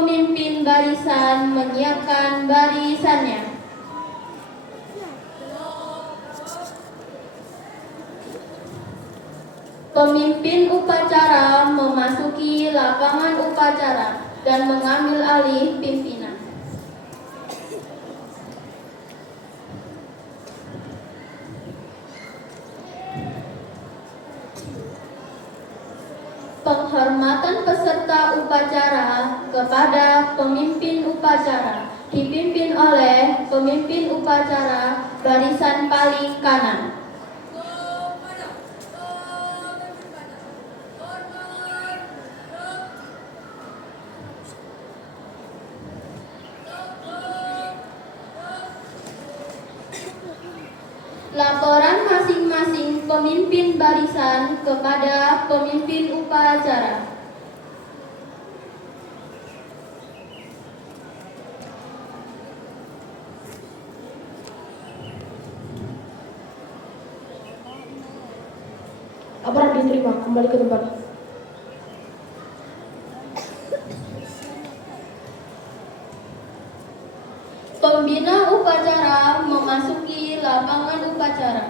pemimpin barisan menyiapkan barisannya. Pemimpin upacara memasuki lapangan upacara dan mengambil alih pimpinan. Penghormatan peserta upacara kepada pemimpin upacara dipimpin oleh pemimpin upacara barisan paling kanan. Laporan masing-masing pemimpin barisan kepada pemimpin upacara. Laporan diterima, kembali ke tempat. Pembina upacara memasuki lapangan upacara.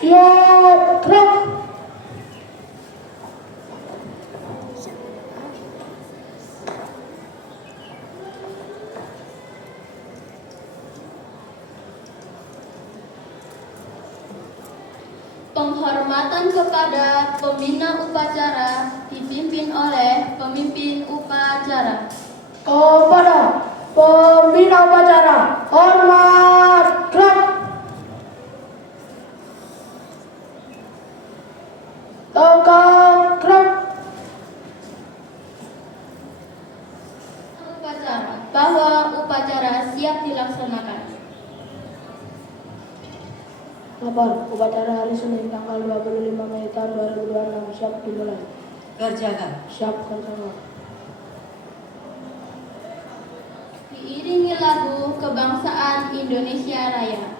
Siap, gerak. Penghormatan kepada pembina upacara dipimpin oleh pemimpin upacara. Kepada pembina upacara, hormat, gerak. Tegak, gerak. Upacara bahwa upacara siap dilaksanakan. Lapor, upacara hari Senin tanggal 25 Mei tahun 2026 siap dimulai. Kerjakan. Siap, kerjakan. Diiringi lagu kebangsaan Indonesia Raya.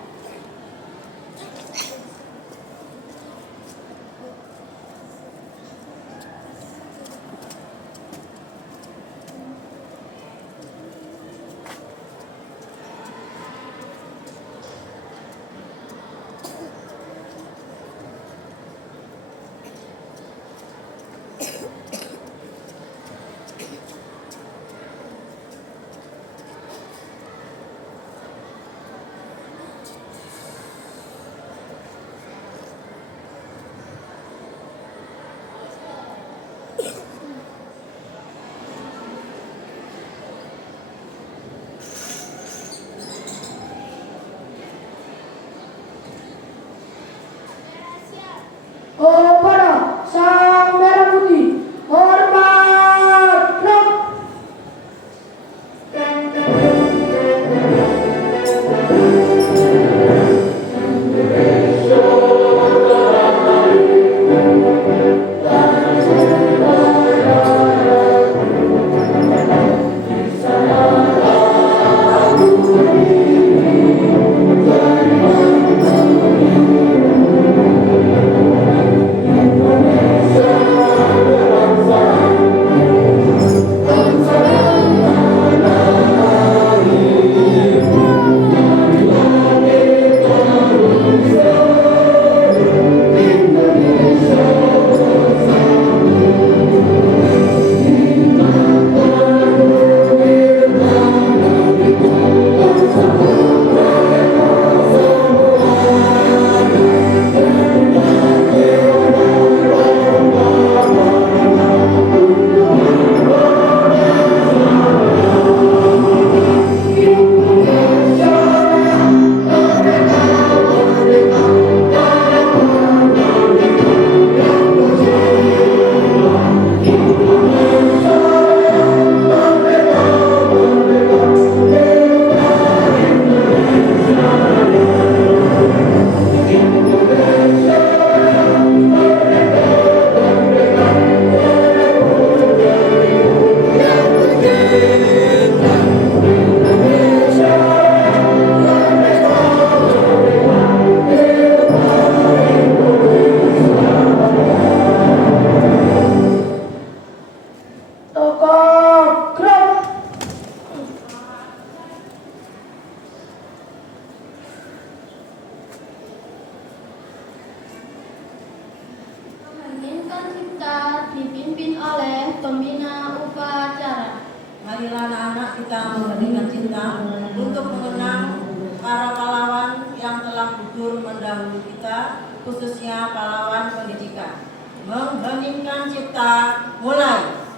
marilah anak-anak kita memberikan cinta untuk mengenang para pahlawan yang telah gugur mendahului kita, khususnya pahlawan pendidikan. Mengheningkan cipta, mulai.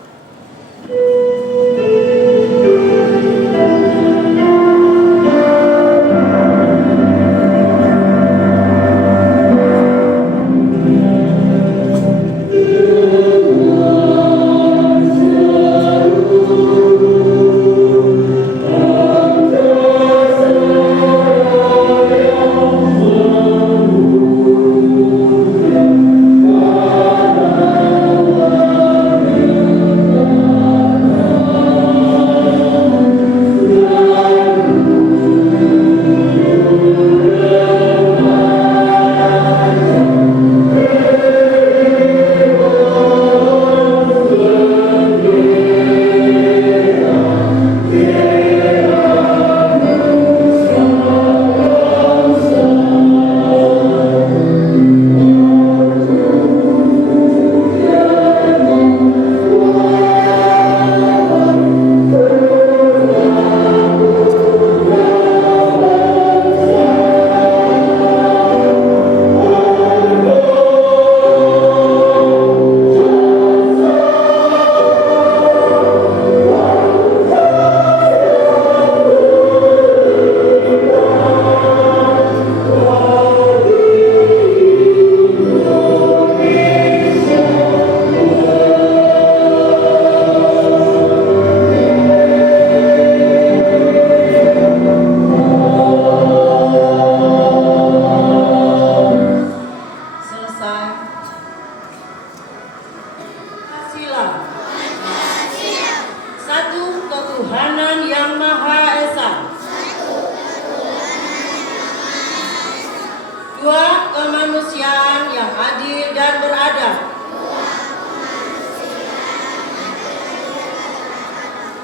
Kemanusiaan yang adil dan beradab.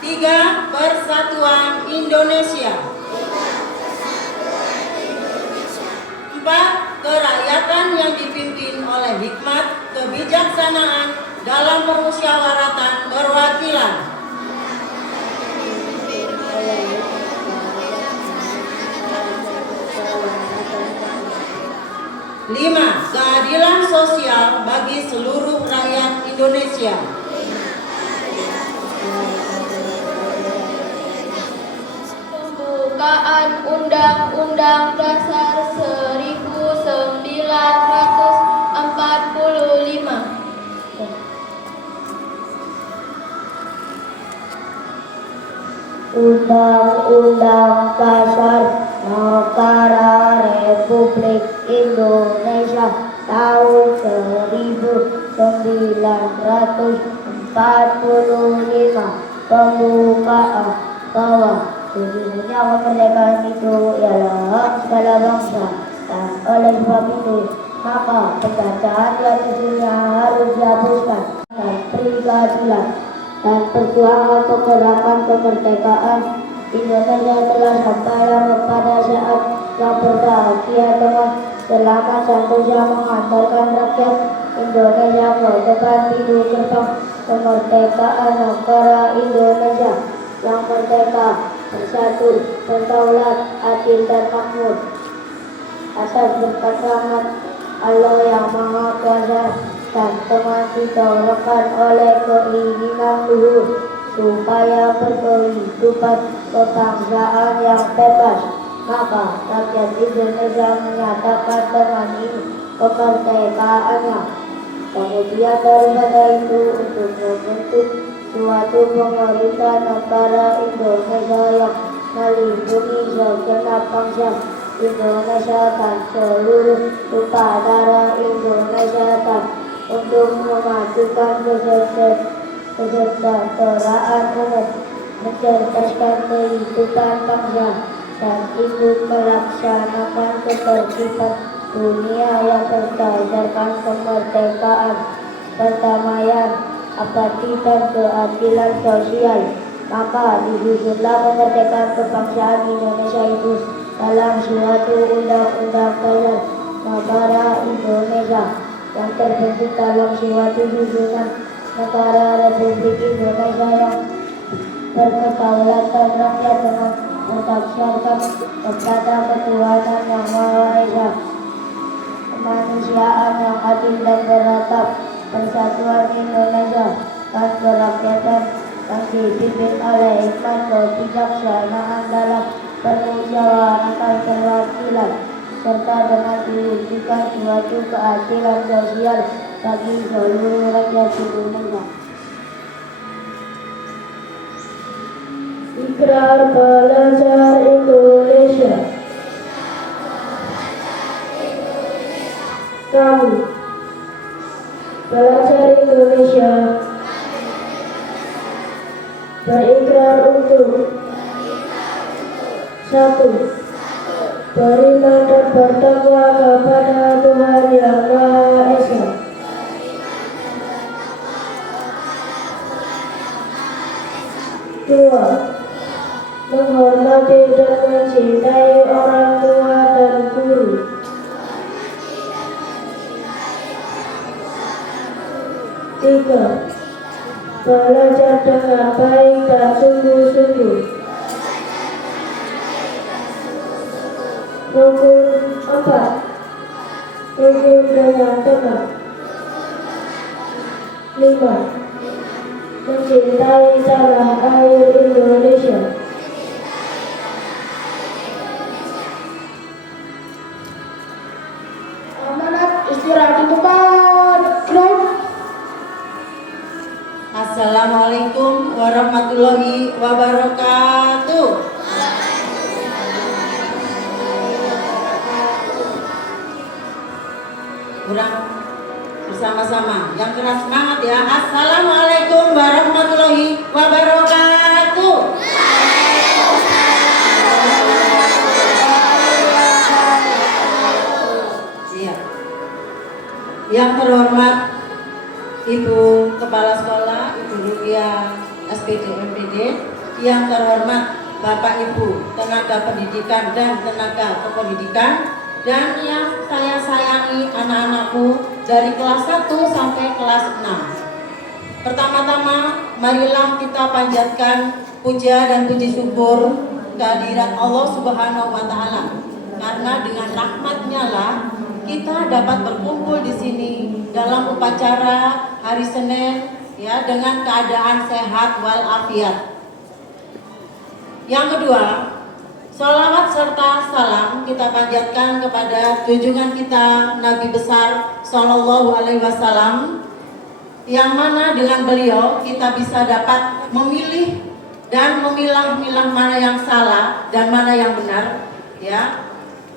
3. Persatuan Indonesia. 4. Kerakyatan yang dipimpin oleh hikmat, kebijaksanaan dalam permusyawaratan perwakilan. 5. Keadilan sosial bagi seluruh rakyat Indonesia. 6. Pembukaan Undang-Undang Dasar 1945. Undang-Undang Dasar Negara Republik Indonesia tahun 1945. Pembukaan bahwa sesungguhnya kemerdekaan itu ialah hak segala bangsa, dan oleh sebab itu maka penjajahan di atasnya harus dihapuskan, dan keadilan dan perjuangan pergerakan kemerdekaan Indonesia telah sampai pada saat yang berbahagia dengan selamat dan bisa mengantarkan rakyat Indonesia ke depan pintu gerbang kemerdekaan negara Indonesia yang merdeka, bersatu, berdaulat, adil dan makmur atas berkat rahmat Allah yang Maha Kuasa dan teman didorongkan oleh keinginan luhur supaya berkehidupan kebangsaan yang bebas, maka rakyat Indonesia menyatakan dengan ini kemerdekaannya. Kemudian daripada itu untuk membentuk suatu pemerintah negara Indonesia yang melindungi segenap bangsa Indonesia dan seluruh tumpah darah Indonesia, dan untuk memajukan kesejahteraan umum, mencerdaskan kehidupan bangsa, dan ikut melaksanakan ketertiban dunia yang berdasarkan kemerdekaan, perdamaian, abadi dan keadilan sosial. Maka disusunlah kemerdekaan kebangsaan Indonesia itu dalam suatu undang-undang dasar negara Indonesia yang terbentuk dalam suatu susunan negara Republik Indonesia yang berkedaulatan rakyat dengan berdasarkan kepada ketuhanan yang Maha Esa, kemanusiaan yang adil dan beradab, persatuan Indonesia, dan kerakyatan yang dipimpin oleh hikmat kebijaksanaan dalam permusyawaratan perwakilan, serta dengan diwujudkan suatu keadilan sosial bagi seluruh rakyat Indonesia. Ikrar Pelajar Indonesia. Kami, pelajar Indonesia, berikrar untuk: 1. Beriman dan bertakwa kepada Tuhan Yang Maha Esa. 2. Menghormati dan mencintai orang tua dan guru. 3. Belajar dengan baik dan sungguh-sungguh. Rukun 4. Rukun dengan tenang. 5. Mencintai tanah air Indonesia. Amanat istirahat di tempat. Assalamualaikum warahmatullahi wabarakatuh. Kurang bersama-sama, yang keras semangat ya. Assalamualaikum warahmatullahi wabarakatuh. Siap. Yang terhormat Ibu Kepala Sekolah, Ibu Rukia SPD MPD, yang terhormat Bapak Ibu tenaga pendidikan dan tenaga kependidikan, dan yang saya sayangi anak-anakku dari kelas 1 sampai kelas 6. Pertama-tama, marilah kita panjatkan puja dan puji syukur kehadirat Allah Subhanahu wa Ta'ala, karena dengan rahmat-Nya lah kita dapat berkumpul di sini dalam upacara hari Senin ya, dengan keadaan sehat walafiat. Yang kedua, sholawat serta salam kita panjatkan kepada junjungan kita Nabi besar Sallallahu Alaihi Wasallam, yang mana dengan beliau kita bisa dapat memilih dan memilah-milah mana yang salah dan mana yang benar ya,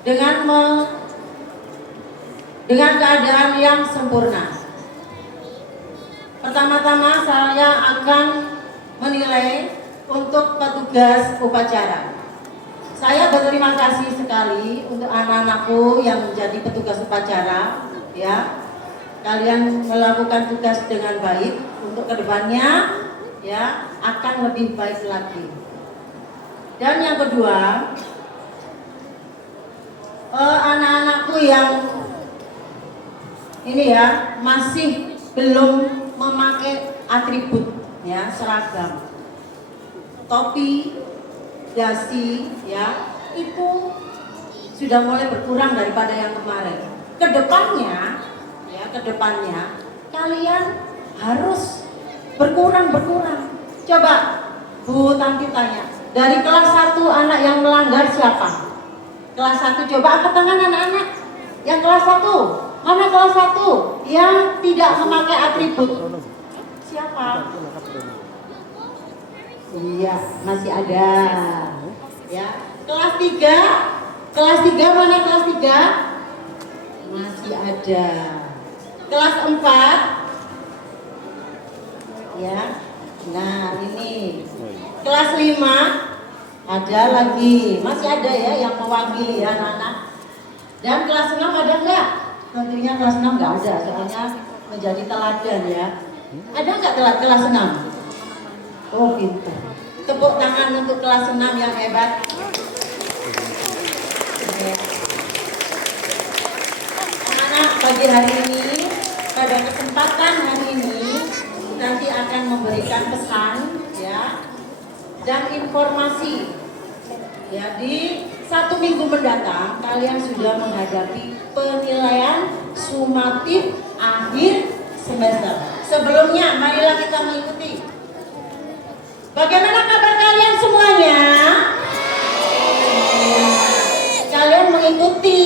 dengan keadaan yang sempurna. Pertama-tama saya akan menilai untuk petugas upacara. Saya berterima kasih sekali untuk anak-anakku yang menjadi petugas upacara ya. Kalian melakukan tugas dengan baik, untuk kedepannya ya akan lebih baik lagi. Dan yang kedua, anak-anakku yang ini ya masih belum memakai atribut ya, seragam, topi, dasi ya, itu sudah mulai berkurang daripada yang kemarin. Kedepannya kalian harus berkurang. Coba Bu Tanti tanya, dari kelas 1 anak yang melanggar siapa? Kelas 1 coba angkat tangan anak-anak. Yang kelas 1, mana kelas 1 yang tidak memakai atribut? Siapa? Iya, masih ada. Ya, kelas 3 mana kelas 3? Masih ada. Kelas 4 ya. Nah, ini. Kelas 5 ada lagi. Masih ada ya yang mewakili ya anak-anak. Dan kelas 6 ada enggak? Tentunya kelas 6 enggak ada, soalnya menjadi teladan ya. Ada enggak kelas 6? Oh, pintar. Tepuk tangan untuk kelas 6 yang hebat. Anak-anak, pagi hari ini, pada kesempatan hari ini, nanti akan memberikan pesan ya dan informasi. Ya, di 1 minggu mendatang kalian sudah menghadapi penilaian sumatif akhir semester. Sebelumnya, marilah kita mengikuti. Bagaimana kabar kalian semuanya? Kalian mengikuti,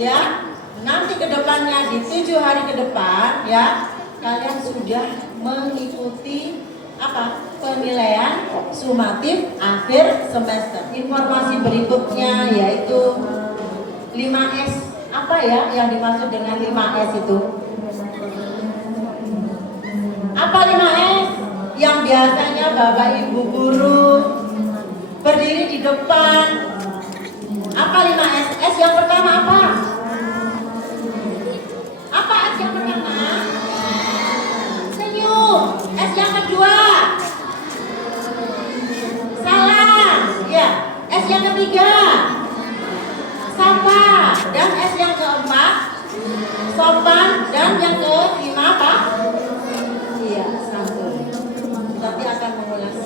ya. Nanti ke depannya di 7 hari ke depan, ya, kalian sudah mengikuti apa? Penilaian sumatif akhir semester. Informasi berikutnya yaitu 5S. Apa ya yang dimaksud dengan 5S itu? Apa 5S? Yang biasanya Bapak Ibu guru berdiri di depan. Apa 5S? S yang pertama apa? Apa S yang pertama? Senyum. S yang kedua? Salam. Ya. S yang ketiga? Sapa. Dan S yang keempat? Sopan. Dan yang kelima apa? Iya, santun. Nanti akan mengulas.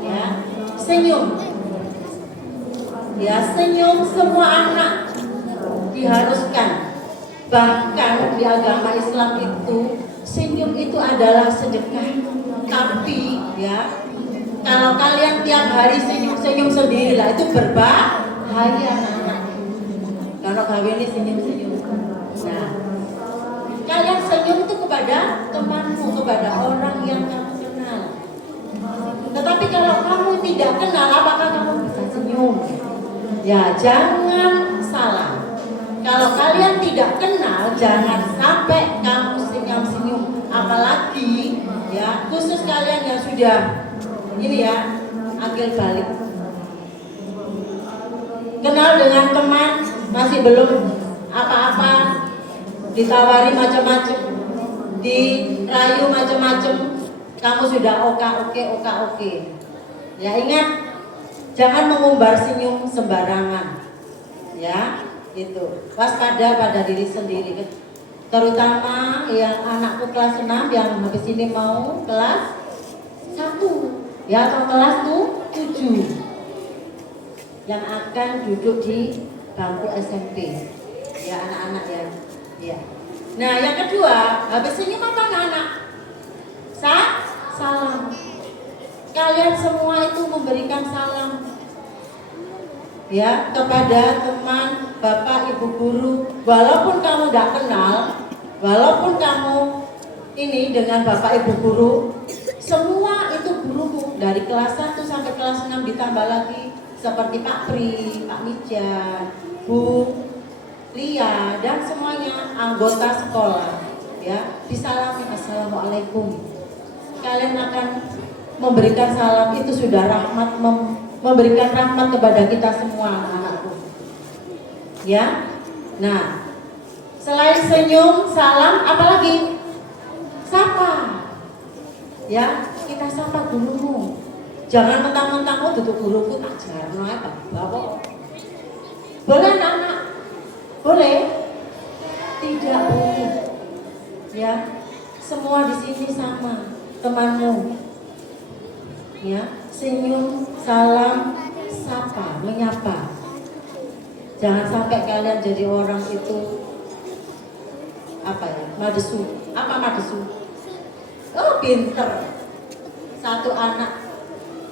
Ya. Senyum. Ya, senyum semua anak diharuskan. Bahkan di agama Islam itu senyum itu adalah sedekah. Tapi ya, kalau kalian tiap hari senyum-senyum sendiri lah itu berbahaya anak-anak. Kalau kalian ini senyum-senyum. Nah, kalian senyum itu kepada temanmu, kepada orang yang kamu kenal. Tetapi kalau kamu tidak kenal, apakah kamu bisa senyum? Ya, jangan salah. Kalau kalian tidak kenal, jangan sampai kamu senyum-senyum. Apalagi ya, khusus kalian yang sudah ini ya, akil balik. Kenal dengan teman, masih belum apa-apa, ditawari macam-macam, dirayu macam-macam, kamu sudah oke. Ya, ingat, jangan mengumbar senyum sembarangan. Ya, itu. Waspada pada diri sendiri. Terutama yang anakku kelas 6 yang habis ini mau kelas 1. Ya, atau kelas 7. Yang akan duduk di bangku SMP. Ya, anak-anak ya. Ya. Nah, yang kedua, habis senyum apa anak-anak? Salam. Kalian semua itu memberikan salam ya kepada teman, bapak, ibu guru, walaupun kamu tidak kenal, walaupun kamu ini dengan bapak ibu guru, semua itu gurumu dari kelas 1 sampai kelas 6 ditambah lagi seperti Pak Pri, Pak Mijan, Bu Lia dan semuanya anggota sekolah ya, disalami assalamualaikum. Kalian akan memberikan salam, itu sudah rahmat, memberikan rahmat kepada kita semua anak-anakku. Ya. Nah, selain senyum, salam, apalagi? Sapa. Ya, kita sapa gurumu. Jangan mentang-mentang oh duduk guruku tak jarno apa. Boleh anak? Boleh? Tidak boleh. Ya. Semua di sini sama, temanmu. Ya, senyum, salam, sapa, menyapa. Jangan sampai kalian jadi orang itu apa ya, madesu. Apa madesu? Oh, pinter. Satu anak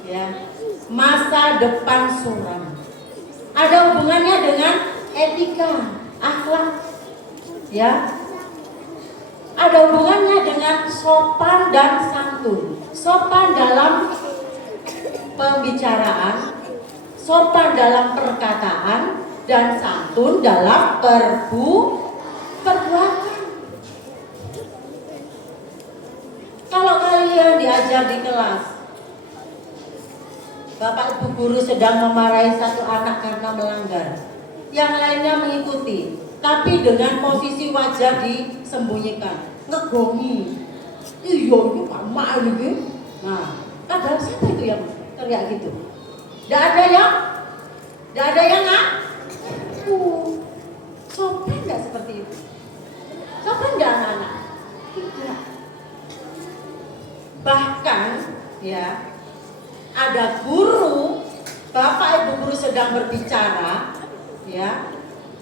ya, masa depan suram. Ada hubungannya dengan etika, akhlak. Ya. Ada hubungannya dengan sopan dan santun. Sopan dalam pembicaraan, sopan dalam perkataan, dan santun dalam perbuatan. Kalau kalian diajar di kelas, bapak ibu guru sedang memarahi satu anak karena melanggar, yang lainnya mengikuti, tapi dengan posisi wajah disembunyikan, ngegongi. Iya, ini mama ini. Nah, padahal siapa itu yang teriak gitu? Tidak ada yang sopan nggak seperti itu? Sopan nggak anak-anak? Tidak. Bahkan ya, ada guru, bapak ibu guru sedang berbicara, ya,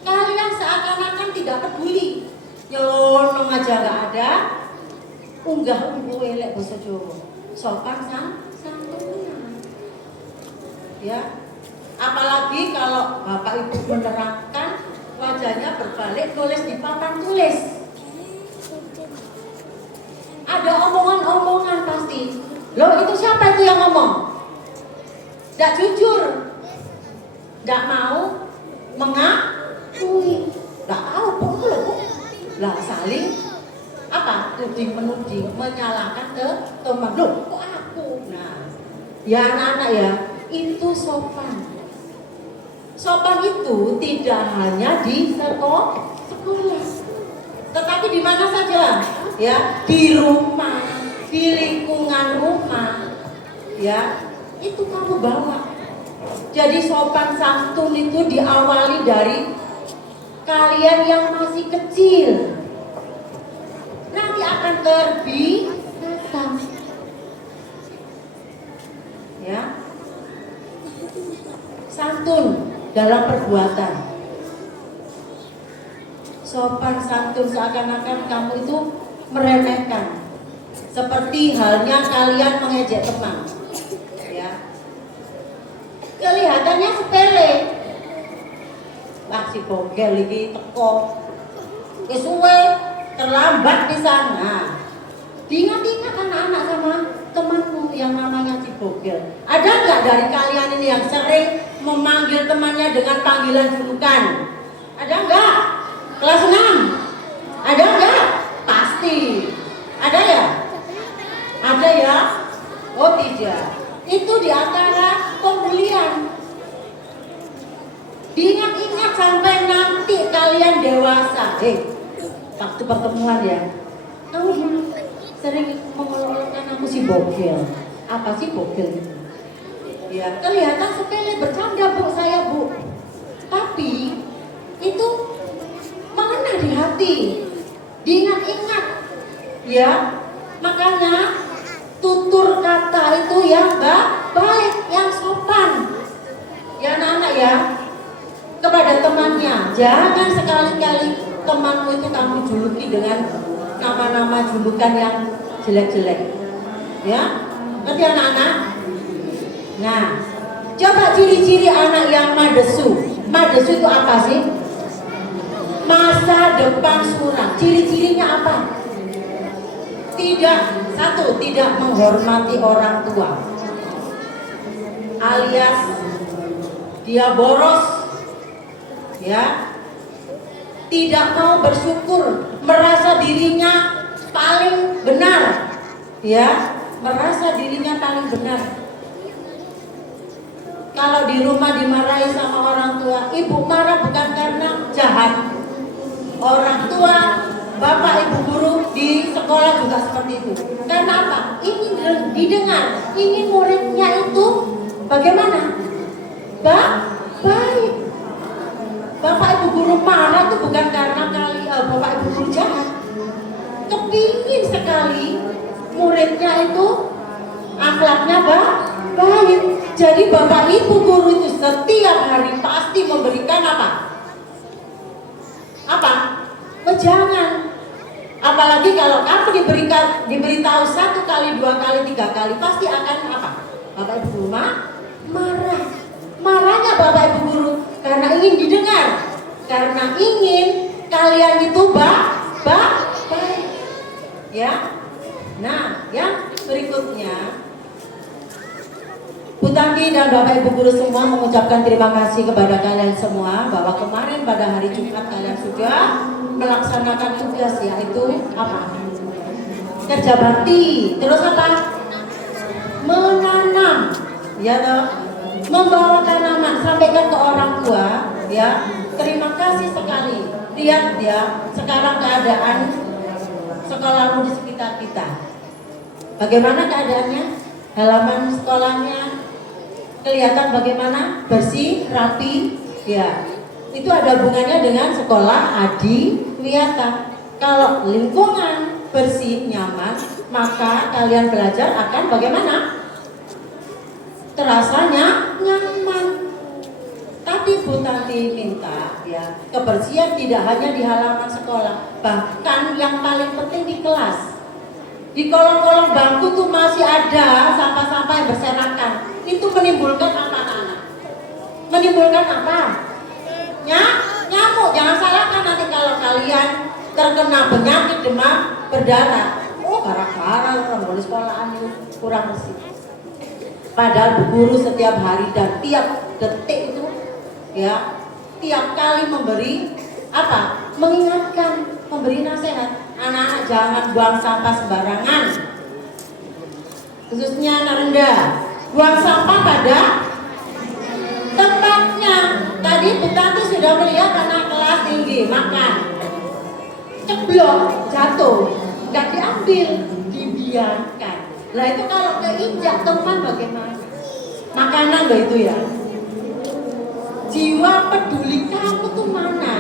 kalian seakan-akan tidak peduli, nyelonong aja nggak ada, unggah elek basa Jawa, sopan santun, ya. Apalagi kalau bapak ibu menerangkan, wajahnya berbalik nulis di papan tulis. Ada omongan-omongan pasti. Loh, itu siapa itu yang ngomong? Tidak jujur, tidak mau mengakui, tidak tahu loh, lah saling apa? Tuding menuding, menyalahkan ke teman. Loh, kok aku? Nah, ya anak-anak ya, itu sopan. Sopan itu tidak hanya di sekolah, tetapi di mana saja, ya, di rumah, di lingkungan rumah, ya, itu kamu bawa. Jadi sopan santun itu diawali dari kalian yang masih kecil, nanti akan terbiasa, ya, santun dalam perbuatan. Sopan santun seakan-akan kamu itu meremehkan, seperti halnya kalian mengejek teman, ya. Kelihatannya sepele. Wah, si bogel ini teko suwe, terlambat di sana. Diingat-ingat anak-anak sama temanmu yang namanya si bogel. Ada nggak dari kalian ini yang sering memanggil temannya dengan panggilan julukan? Ada nggak? Kelas 6? Ada nggak? Pasti. Ada ya? Ada ya? Oh tidak. Itu di antara pembulian. Diingat-ingat sampai nanti kalian dewasa. Waktu pertemuan ya, kamu sering mengolok-olokkan aku si bogel. Apa sih bogel itu? Ya, kelihatan sepele, bercanda bu, saya bu. Tapi itu mengena di hati. Diingat-ingat, ya. Makanya tutur kata itu yang baik, yang sopan. Ya anak-anak ya, kepada temannya, jangan sekali-kali temanmu itu kamu juluki dengan nama-nama julukan yang jelek-jelek. Ya, ngerti anak-anak? Nah, coba ciri-ciri anak yang madesu. Madesu itu apa sih? Masa depan suram. Ciri-cirinya apa? Tidak menghormati orang tua, alias dia boros, ya, tidak mau bersyukur, merasa dirinya paling benar, ya, merasa dirinya paling benar. Kalau di rumah dimarahi sama orang tua, ibu marah bukan karena jahat. Orang tua, bapak ibu guru di sekolah juga seperti itu. Karena apa? Ingin didengar, ingin muridnya itu bagaimana? Baik. Bapak ibu guru marah itu bukan karena bapak ibu guru jahat. Kepingin sekali muridnya itu akhlaknya baik. Jadi bapak ibu guru itu setiap hari pasti memberikan apa? Wejangan. Apalagi kalau kamu diberitahu 1 kali, 2 kali, 3 kali, pasti akan apa? Bapak ibu guru marah. Marahnya bapak ibu guru karena ingin didengar, karena ingin kalian itu baik. Ya. Nah, yang berikutnya, Bu Tangki dan Bapak Ibu Guru semua mengucapkan terima kasih kepada kalian semua bahwa kemarin pada hari Jumat kalian sudah melaksanakan tugas, yaitu apa? Kerja bakti. Terus apa? Menanam, ya toh? Membawa tanaman, sampaikan ke orang tua, ya. Terima kasih sekali. Lihat ya, sekarang keadaan sekolahmu di sekitar kita. Bagaimana keadaannya? Halaman sekolahnya kelihatan bagaimana? Bersih, rapi, ya. Itu ada hubungannya dengan sekolah adiwiyata. Kalau lingkungan bersih, nyaman, maka kalian belajar akan bagaimana? terasanya nyaman. Tapi Bu Tanti minta ya, kebersihan tidak hanya di halaman sekolah, bahkan yang paling penting di kelas. Di kolong-kolong bangku tuh masih ada sampah-sampah yang berserakan. Itu menimbulkan apa anak-anak? Menimbulkan apa? Nyamuk. Jangan salahkan nanti kalau kalian terkena penyakit demam berdarah. Oh, gara-gara orang di sekolahan itu kurang bersih. Padahal bu guru setiap hari dan tiap detik itu ya, tiap kali memberi apa? Mengingatkan, memberi nasihat. Anak-anak jangan buang sampah sembarangan. Khususnya anak rendah. Buang sampah pada tempatnya. Tadi Bu Tanti sudah melihat anak kelas tinggi makan. Ceblok, jatuh. Enggak diambil, dibiarkan. Lah itu kalau keinjak teman bagaimana? Makanan loh itu ya. Jiwa peduli kamu tuh mana?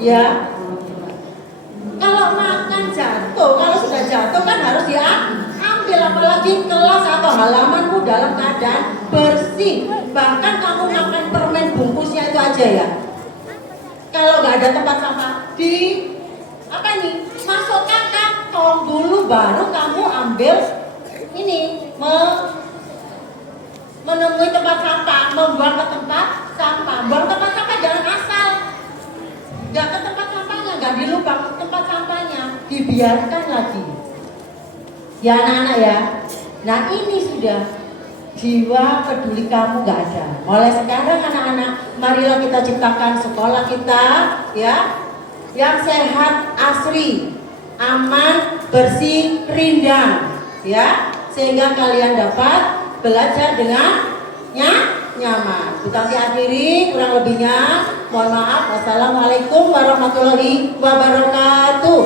Ya. Kalau makan jatuh, kalau sudah jatuh kan harus diambil, apalagi kelas atau halamanmu dalam keadaan bersih. Bahkan kamu makan permen bungkusnya itu aja ya. Kalau nggak ada tempat sampah, masukkan kantong dulu, baru kamu ambil menemui tempat sampah, membuang ke tempat sampah. Buang tempat sampah jangan asal. Nggak ke tempat sampahnya, nggak dilubang tempat sampahnya, dibiarkan lagi. Ya anak-anak ya. Nah ini sudah jiwa peduli kamu nggak ada. Mulai sekarang anak-anak, marilah kita ciptakan sekolah kita ya yang sehat, asri, aman, bersih, rindang, ya, sehingga kalian dapat belajar dengan nyaman. Bu Tanti akhiri, kurang lebihnya mohon maaf. Wassalamualaikum warahmatullahi wabarakatuh.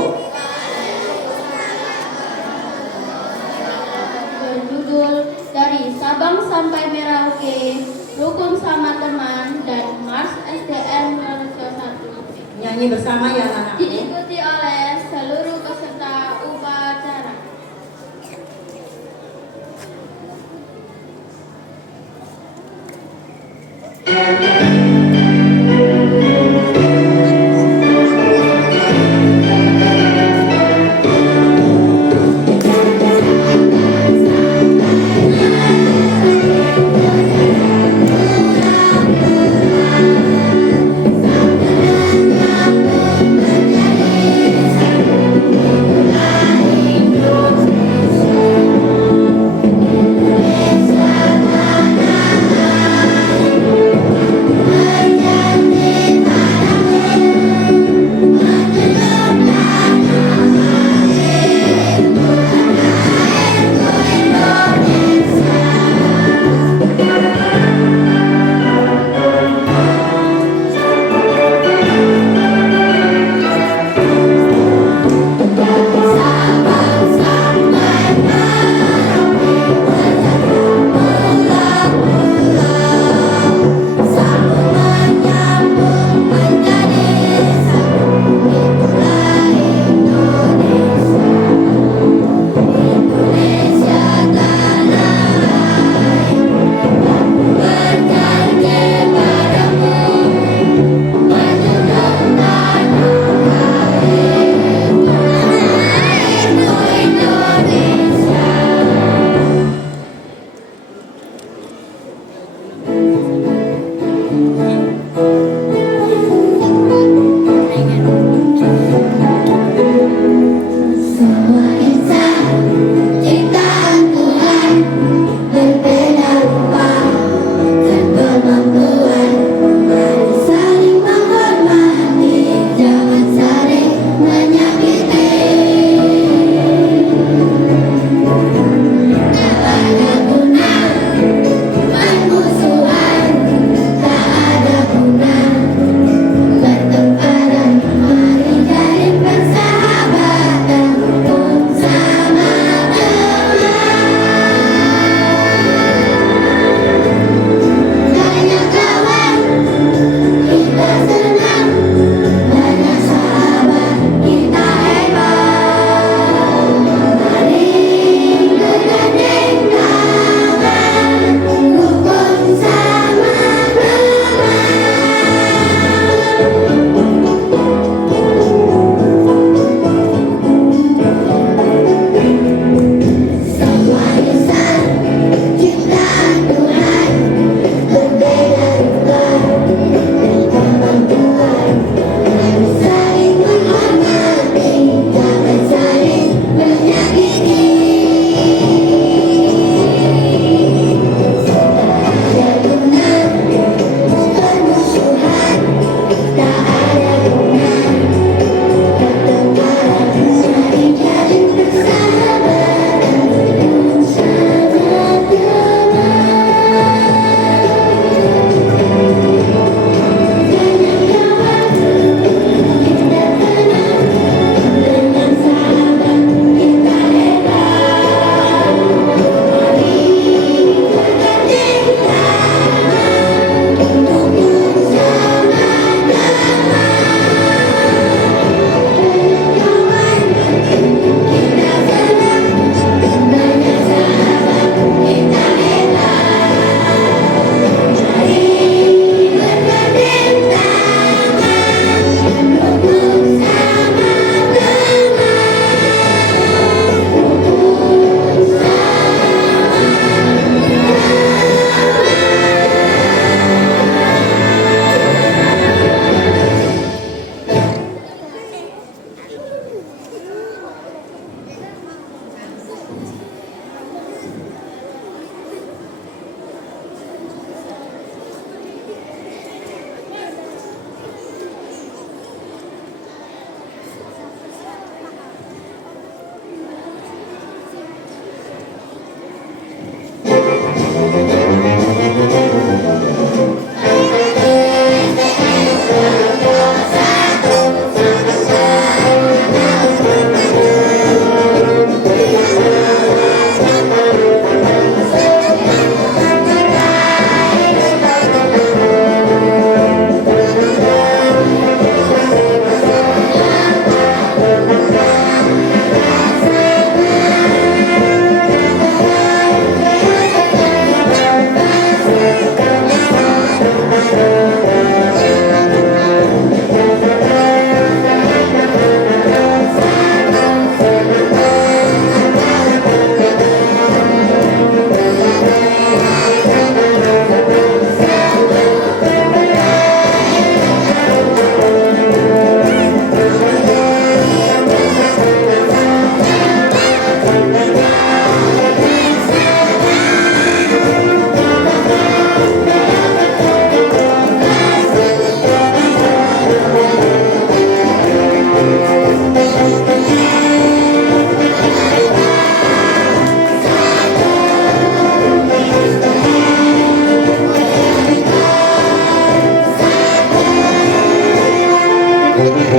Berjudul Dari Sabang Sampai Merauke, Rukun Sama Teman, dan Mars SDN 1. Nyanyi bersama ya anak-anak. Diikuti oleh seluruh peserta upacara. Menjadi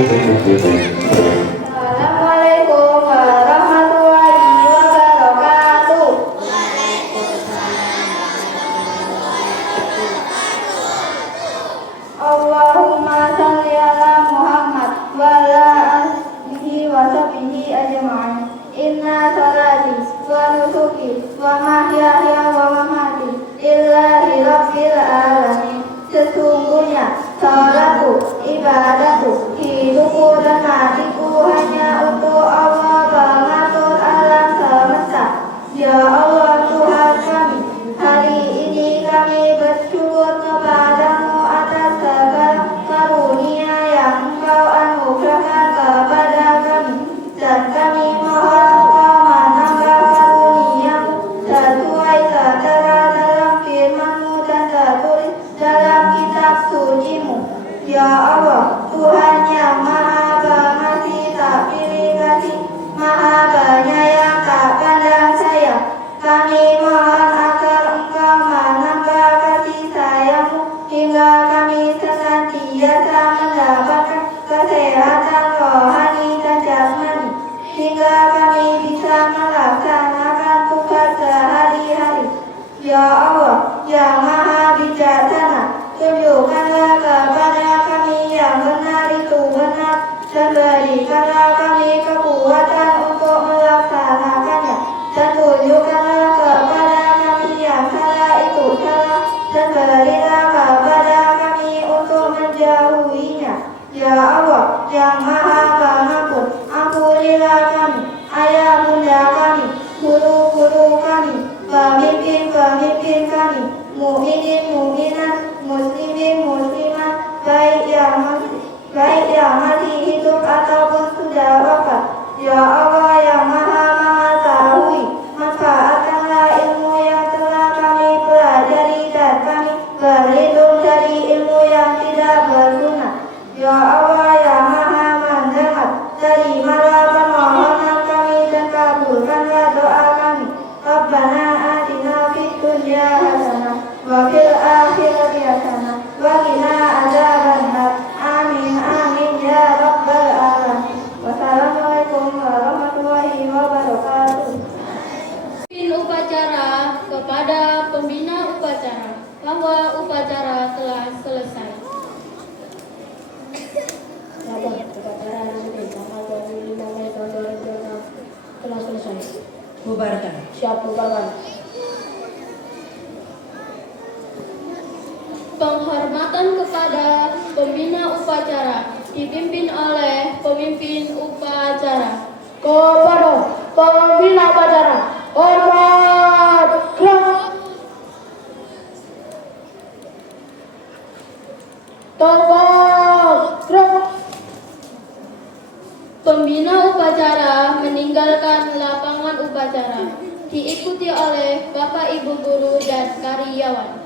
Assalamualaikum warahmatullahi wabarakatuh. Allahumma shalli ala Muhammad wa ala alihi wa sahbihi ajma'in. Inna salati wa nusuki wa mahyaya wa mamati lillahi rabbil alamin. Sesungguhnya salatku, ibadahku, hidupku dan matiku hanya untuk Allah pengatur alam semesta. Ya Allah Tuhan kami, hari ini kami bersyukur kepadamu atas segala karunia yang Engkau anugerahkan kepada kami, dan kami mohon Engkau menambah karuniamu sesuai seterah dalam firman-Mu dan tertulis dalam kitab suci-Mu. Ya Allah, Tuhan yang maha pengasih tak pilih kasih, maha penyayang tak pandang sayang, kami mohon agar Engkau menambah kasih sayang-Mu hingga kami senantiasa mendapatkan kesehatan rohani dan jasmani, hingga kami bisa melaksanakan tugas sehari-hari. Ya Allah yang maha bijaksana, tunjukkanlah kepada kami yang benar itu benar, dan berikanlah kami kekuatan untuk melaksanakannya, dan tunjukkanlah kepada kami yang salah itu salah, dan berilah kepada kami untuk menjauhinya. Ya Allah yang maha pengampun, ampunilah kami, ayah bunda kami, guru-guru kami, pemimpin-pemimpin kami, mukminin mukminat, muslimin muslimat, baik yang masih hidup ataupun sudah wafat. Ya Allah yang maha mengetahui, manfaatkanlah ilmu yang telah kami pelajari dan kami berlindung dari ilmu yang tidak berguna. Ya Allah yang maha mendengar, terimalah permohonan kami dan kabulkanlah doa kami. Rabbana atina fid dunya hasanah wa fil akhirati hasanah wa qina adzabannar. Amin amin ya rabbal alamin. Wassalamualaikum warahmatullahi wabarakatuh. Pimpin upacara kepada pembina upacara bahwa upacara telah selesai. Sabar, upacara hari Senin tanggal 25 Mei tahun 2006 telah selesai. Bubarkan. Siap bubarkan. Penghormatan kepada pembina upacara dipimpin oleh pemimpin upacara. Kepada pembina upacara, hormat gerak. Tegak gerak. Pembina upacara meninggalkan lapangan upacara, diikuti oleh Bapak Ibu guru dan karyawan.